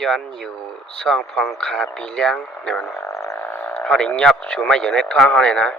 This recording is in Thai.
ย้อนอยู่ช่วงพองคาปีเลี้ยงเนี่ยมันเขาได้ยับชูมาอยู่ในท้องเขาเนี่ยนะ